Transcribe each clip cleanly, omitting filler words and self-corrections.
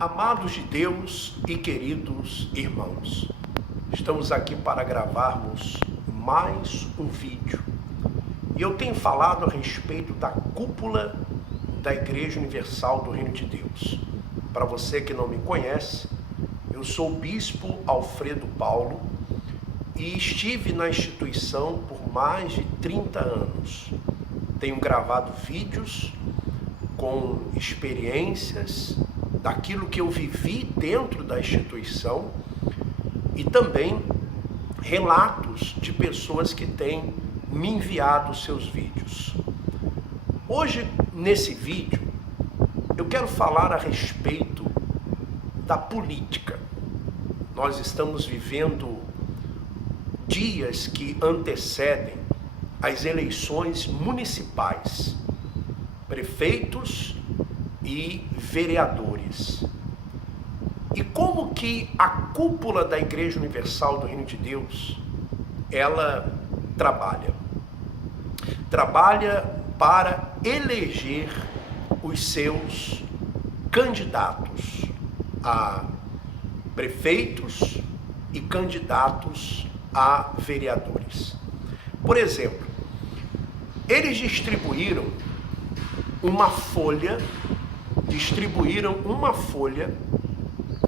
Amados de Deus e queridos irmãos, estamos aqui para gravarmos mais um vídeo. E eu tenho falado a respeito da cúpula da Igreja Universal do Reino de Deus. Para você que não me conhece, eu sou o Bispo Alfredo Paulo e estive na instituição por mais de 30 anos. Tenho gravado vídeos com experiências daquilo que eu vivi dentro da instituição e também relatos de pessoas que têm me enviado seus vídeos. Hoje, nesse vídeo, eu quero falar a respeito da política. Nós estamos vivendo dias que antecedem as eleições municipais, prefeitos e vereadores. E como que a cúpula da Igreja Universal do Reino de Deus, ela trabalha? Trabalha para eleger os seus candidatos a prefeitos e candidatos a vereadores. Por exemplo, eles distribuíram uma folha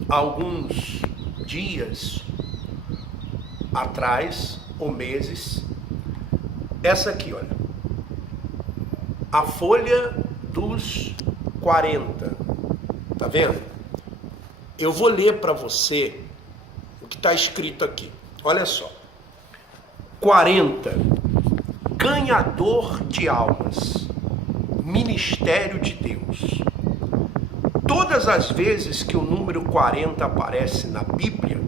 há alguns dias atrás, ou meses. Essa aqui, olha, a folha dos 40, tá vendo? Eu vou ler para você o que está escrito aqui, olha só. 40, ganhador de almas, Ministério de Deus. Todas as vezes que o número 40 aparece na Bíblia,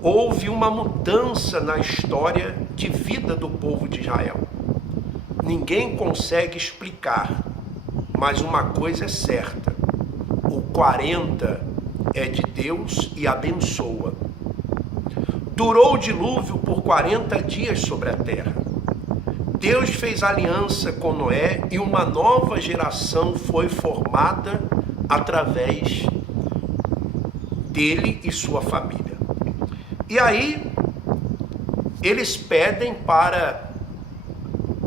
houve uma mudança na história de vida do povo de Israel. Ninguém consegue explicar, mas uma coisa é certa: o 40 é de Deus e abençoa. Durou o dilúvio por 40 dias sobre a terra. Deus fez aliança com Noé e uma nova geração foi formada através dele e sua família. E aí, eles pedem para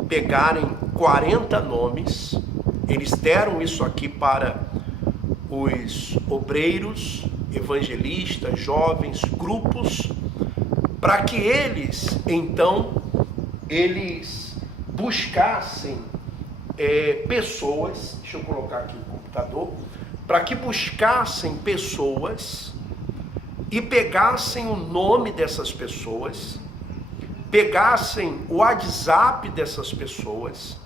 pegarem 40 nomes, eles deram isso aqui para os obreiros, evangelistas, jovens, grupos, para que eles, então, eles buscassem pessoas, deixa eu colocar aqui o computador, para que buscassem pessoas e pegassem o nome dessas pessoas, pegassem o WhatsApp dessas pessoas,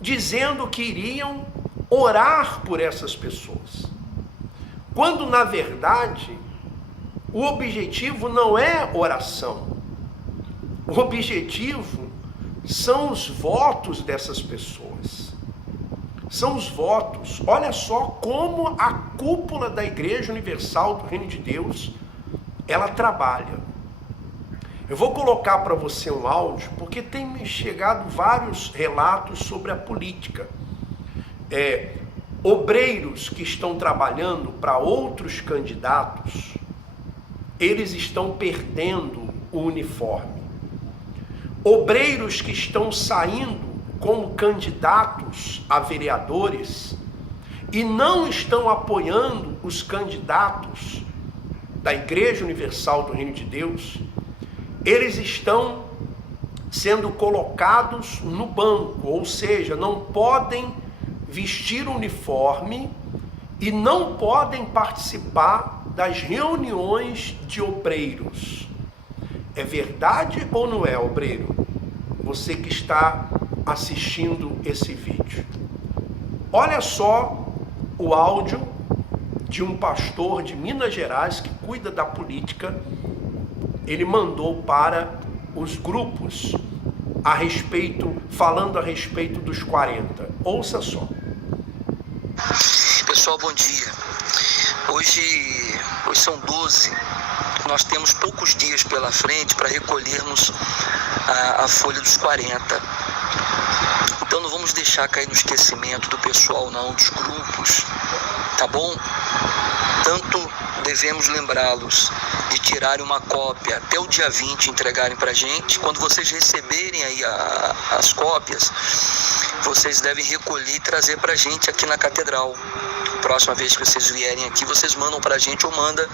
dizendo que iriam orar por essas pessoas. Quando, na verdade, o objetivo não é oração. O objetivo são os votos dessas pessoas. São os votos. Olha só como a cúpula da Igreja Universal do Reino de Deus, ela trabalha. Eu vou colocar para você um áudio, porque tem me chegado vários relatos sobre a política. Obreiros que estão trabalhando para outros candidatos, eles estão perdendo o uniforme. Obreiros que estão saindo como candidatos a vereadores e não estão apoiando os candidatos da Igreja Universal do Reino de Deus, eles estão sendo colocados no banco, ou seja, não podem vestir o uniforme e não podem participar das reuniões de obreiros. É verdade ou não é, obreiro? Você que está assistindo esse vídeo. Olha só o áudio de um pastor de Minas Gerais que cuida da política. Ele mandou para os grupos falando a respeito dos 40. Ouça só. Pessoal, bom dia. Hoje são 12. Nós temos poucos dias pela frente para recolhermos a folha dos 40. Então não vamos deixar cair no esquecimento do pessoal não, dos grupos, tá bom? tanto devemos lembrá-los de tirarem uma cópia até o dia 20 e entregarem para a gente. Quando vocês receberem aí as cópias, vocês devem recolher e trazer para a gente aqui na catedral. Próxima vez que vocês vierem aqui, vocês mandam para a gente ou manda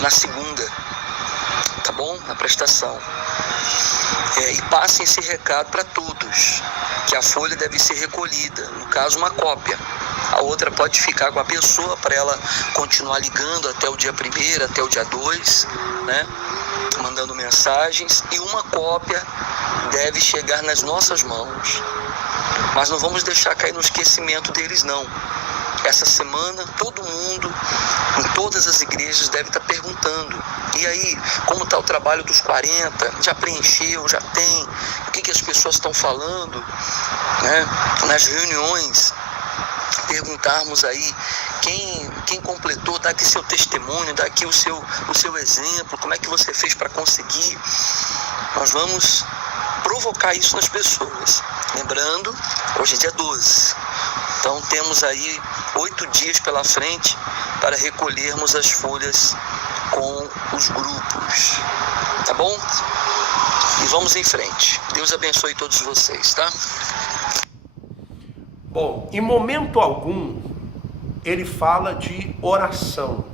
na segunda, tá bom? Na prestação. E passem esse recado para todos, que a folha deve ser recolhida, no caso uma cópia. A outra pode ficar com a pessoa para ela continuar ligando até o dia 1º, até o dia 2, né? Mandando mensagens, e uma cópia deve chegar nas nossas mãos. Mas não vamos deixar cair no esquecimento deles, não. Essa semana, todo mundo, em todas as igrejas, deve estar perguntando: e aí, como está o trabalho dos 40? Já preencheu? Já tem? O que as pessoas estão falando? Né? Nas reuniões, perguntarmos aí quem completou, dá aqui seu testemunho, dá aqui o seu exemplo, como é que você fez para conseguir. Nós vamos provocar isso nas pessoas. Lembrando, hoje é dia 12, então temos aí 8 dias pela frente para recolhermos as folhas com os grupos, tá bom? E vamos em frente. Deus abençoe todos vocês, tá? Bom, em momento algum ele fala de oração,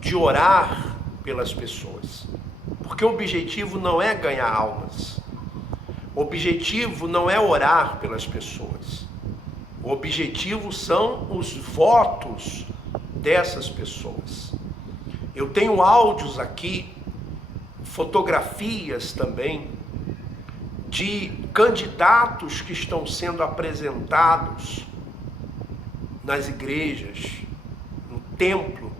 de orar pelas pessoas, porque o objetivo não é ganhar almas, o objetivo não é orar pelas pessoas, o objetivo são os votos dessas pessoas. Eu tenho áudios aqui, fotografias também, de candidatos que estão sendo apresentados nas igrejas, no templo,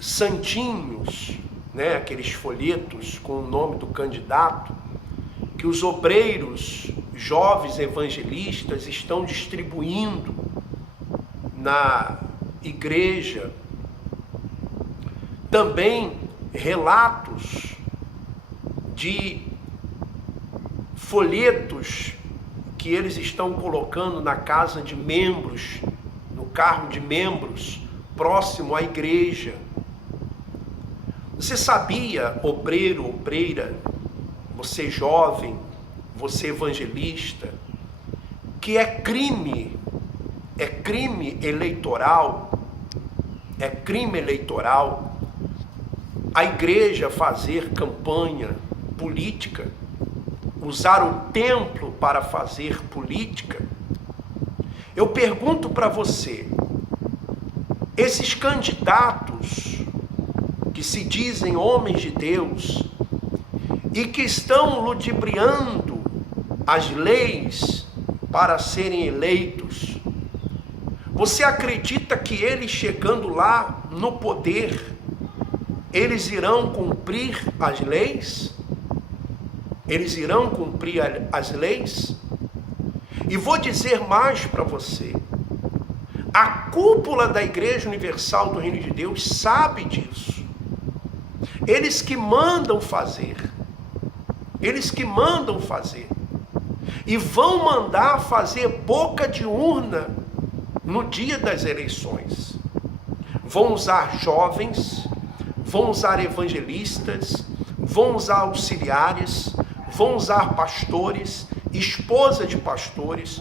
santinhos, né, aqueles folhetos com o nome do candidato, que os obreiros, jovens evangelistas estão distribuindo na igreja. Também relatos de folhetos que eles estão colocando na casa de membros, no carro de membros, próximo à igreja. Você sabia, obreiro, obreira, você jovem, você evangelista, que é crime eleitoral, a igreja fazer campanha política, usar o templo para fazer política? Eu pergunto para você, esses candidatos que se dizem homens de Deus e que estão ludibriando as leis para serem eleitos, você acredita que eles chegando lá no poder, eles irão cumprir as leis? Eles irão cumprir as leis? E vou dizer mais para você. A cúpula da Igreja Universal do Reino de Deus sabe disso. Eles que mandam fazer. Eles que mandam fazer. E vão mandar fazer boca de urna no dia das eleições. Vão usar jovens, vão usar evangelistas, vão usar auxiliares, vão usar pastores, esposa de pastores,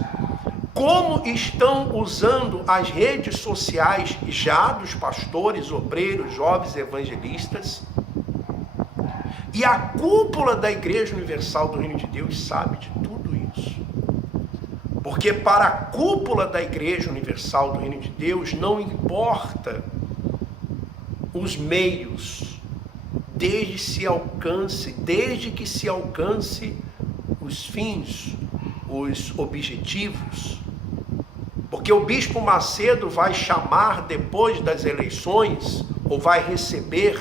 como estão usando as redes sociais já dos pastores, obreiros, jovens evangelistas. E a cúpula da Igreja Universal do Reino de Deus sabe de tudo isso. Porque para a cúpula da Igreja Universal do Reino de Deus não importa os meios, desde que se alcance os fins, os objetivos. Porque o Bispo Macedo vai chamar depois das eleições, ou vai receber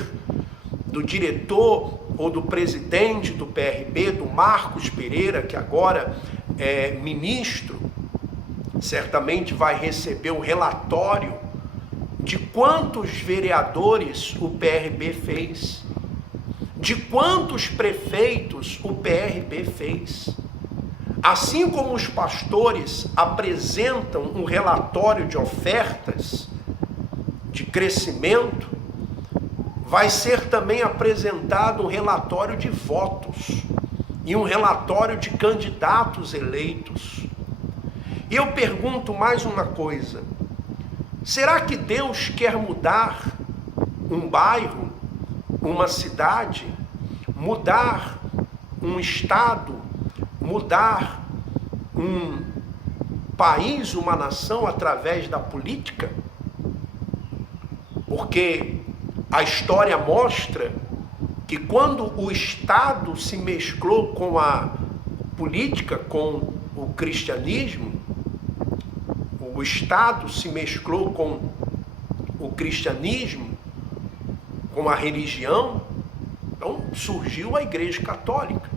do diretor ou do presidente do PRB, do Marcos Pereira, que agora é ministro, certamente vai receber o relatório de quantos vereadores o PRB fez, de quantos prefeitos o PRB fez. Assim como os pastores apresentam um relatório de ofertas, de crescimento, vai ser também apresentado um relatório de votos e um relatório de candidatos eleitos. E eu pergunto mais uma coisa: será que Deus quer mudar um bairro, uma cidade, mudar um estado, mudar um país, uma nação através da política? Porque a história mostra que quando o Estado se mesclou com a política, com o cristianismo, o Estado se mesclou com o cristianismo, com a religião, então surgiu a Igreja Católica.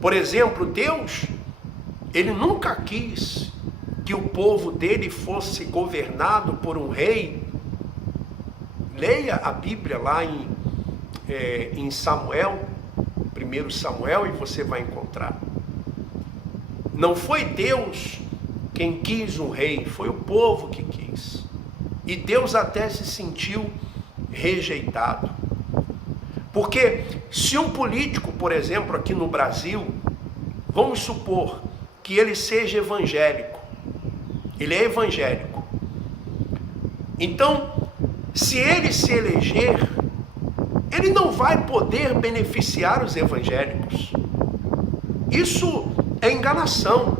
Por exemplo, Deus, ele nunca quis que o povo dele fosse governado por um rei. Leia a Bíblia lá em Samuel, 1 Samuel, e você vai encontrar. Não foi Deus quem quis um rei, foi o povo que quis. E Deus até se sentiu rejeitado. Porque se um político, por exemplo, aqui no Brasil, vamos supor que ele seja evangélico, ele é evangélico. Então, se ele se eleger, ele não vai poder beneficiar os evangélicos. Isso é enganação,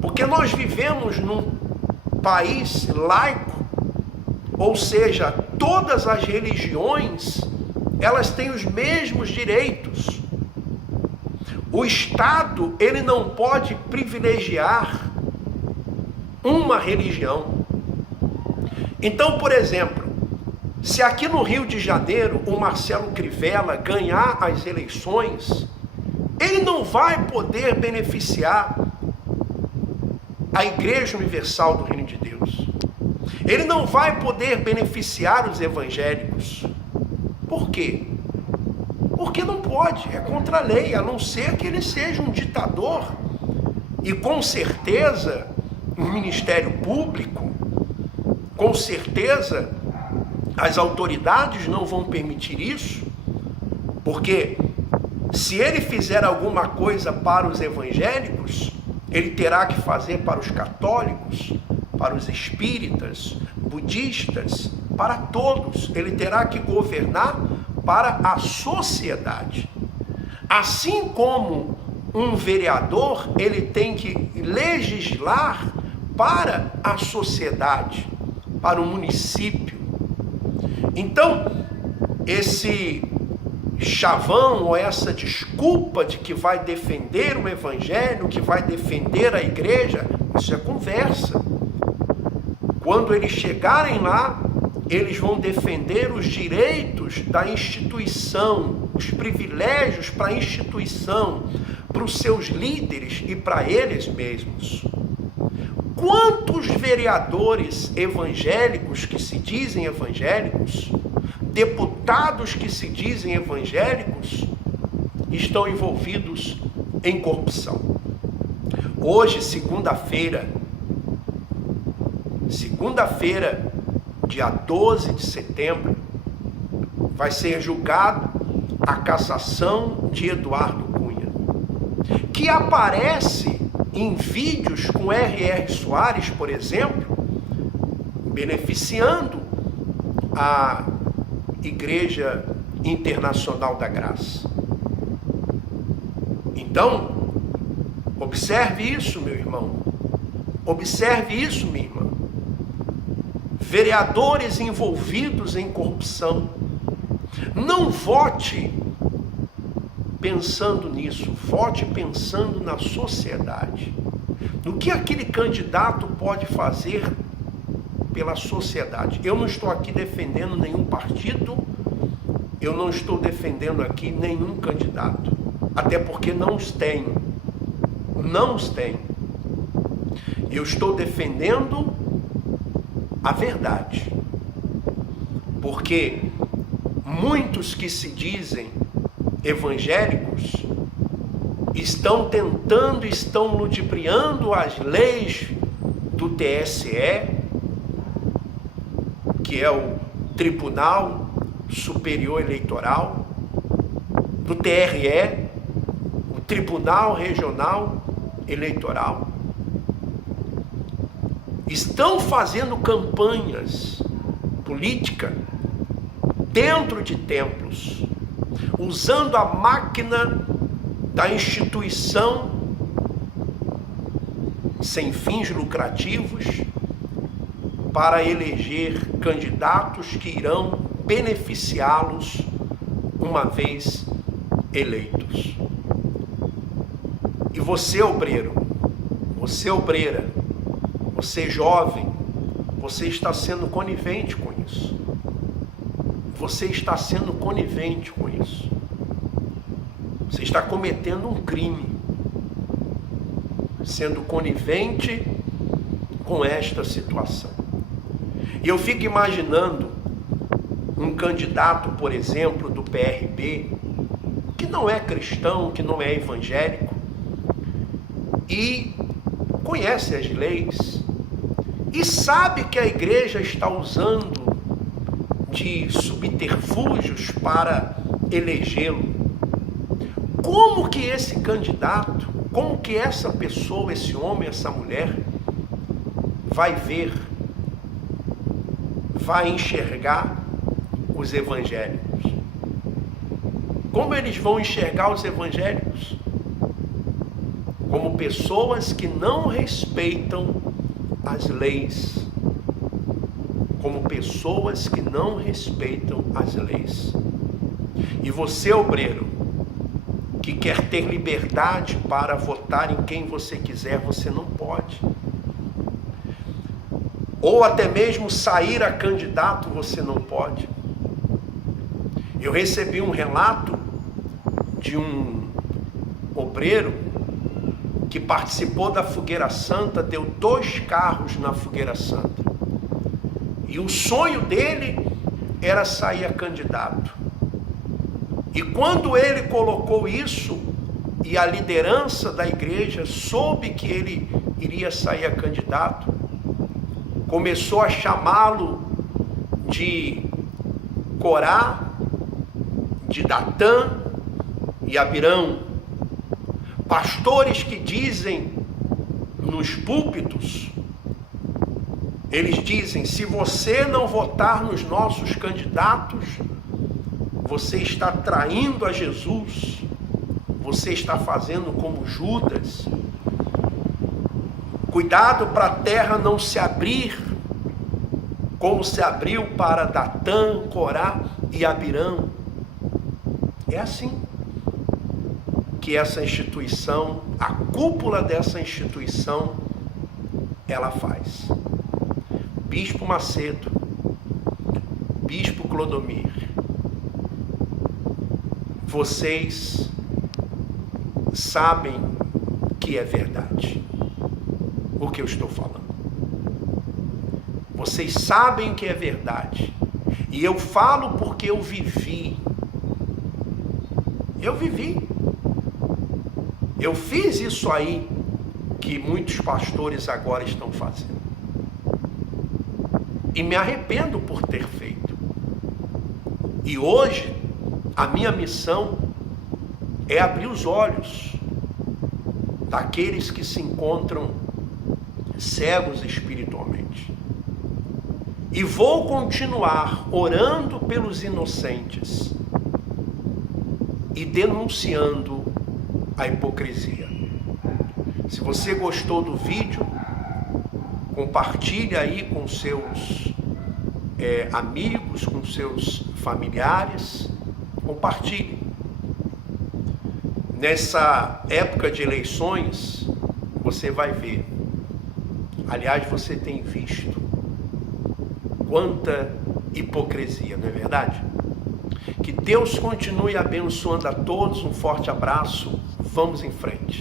porque nós vivemos num país laico, ou seja, todas as religiões, elas têm os mesmos direitos. O Estado, ele não pode privilegiar uma religião. Então, por exemplo, se aqui no Rio de Janeiro o Marcelo Crivella ganhar as eleições, ele não vai poder beneficiar a Igreja Universal do Reino de Deus. Ele não vai poder beneficiar os evangélicos. Por quê? Porque não pode, é contra a lei, a não ser que ele seja um ditador. E com certeza, o Ministério Público, com certeza, as autoridades não vão permitir isso, porque se ele fizer alguma coisa para os evangélicos, ele terá que fazer para os católicos, para os espíritas, budistas, para todos. Ele terá que governar para a sociedade. Assim como um vereador, ele tem que legislar para a sociedade, para o município. Então, esse chavão ou essa desculpa de que vai defender o evangelho, que vai defender a igreja, isso é conversa. Quando eles chegarem lá, eles vão defender os direitos da instituição, os privilégios para a instituição, para os seus líderes e para eles mesmos. Quantos vereadores evangélicos que se dizem evangélicos, deputados que se dizem evangélicos, estão envolvidos em corrupção? Hoje, segunda-feira, dia 12 de setembro, vai ser julgado a cassação de Eduardo Cunha, que aparece em vídeos com R.R. Soares, por exemplo, beneficiando a Igreja Internacional da Graça. Então, observe isso, meu irmão. Observe isso, minha irmã. Vereadores envolvidos em corrupção. Não vote pensando nisso, vote pensando na sociedade. No que aquele candidato pode fazer pela sociedade. Eu não estou aqui defendendo nenhum partido, eu não estou defendendo aqui nenhum candidato, até porque não os tenho. Não os tenho. Eu estou defendendo a verdade. Porque muitos que se dizem evangélicos estão ludibriando as leis do TSE, que é o Tribunal Superior Eleitoral, do TRE, o Tribunal Regional Eleitoral. Estão fazendo campanhas políticas dentro de templos, usando a máquina da instituição sem fins lucrativos para eleger candidatos que irão beneficiá-los uma vez eleitos. E você, obreiro, você, obreira, você, jovem, você está sendo conivente com isso. Você está sendo conivente com isso. Você está cometendo um crime, sendo conivente com esta situação. E eu fico imaginando um candidato, por exemplo, do PRB, que não é cristão, que não é evangélico, e conhece as leis, e sabe que a igreja está usando de subterfúgios para elegê-lo. Como que esse candidato, como que essa pessoa, esse homem, essa mulher, vai ver, vai enxergar os evangélicos? Como eles vão enxergar os evangélicos? Como pessoas que não respeitam as leis. Como pessoas que não respeitam as leis. E você, obreiro, que quer ter liberdade para votar em quem você quiser, você não pode. Ou até mesmo sair a candidato, você não pode. Eu recebi um relato de um obreiro que participou da Fogueira Santa, deu 2 carros na Fogueira Santa. E o sonho dele era sair a candidato. E quando ele colocou isso, e a liderança da igreja soube que ele iria sair a candidato, começou a chamá-lo de Corá, de Datã e Abirão. Pastores que dizem nos púlpitos, eles dizem: se você não votar nos nossos candidatos, você está traindo a Jesus, você está fazendo como Judas. Cuidado para a terra não se abrir, como se abriu para Datã, Corá e Abirão. É assim que essa instituição, a cúpula dessa instituição, ela faz. Bispo Macedo, Bispo Clodomir, vocês sabem que é verdade o que eu estou falando. Vocês sabem que é verdade. E eu falo porque eu vivi. Eu vivi. Eu fiz isso aí que muitos pastores agora estão fazendo. E me arrependo por ter feito. E hoje, a minha missão é abrir os olhos daqueles que se encontram cegos espiritualmente. E vou continuar orando pelos inocentes e denunciando a hipocrisia. Se você gostou do vídeo, compartilhe aí com seus amigos, com seus familiares, compartilhe. Nessa época de eleições, você vai ver, aliás, você tem visto quanta hipocrisia, não é verdade? Que Deus continue abençoando a todos, um forte abraço, vamos em frente.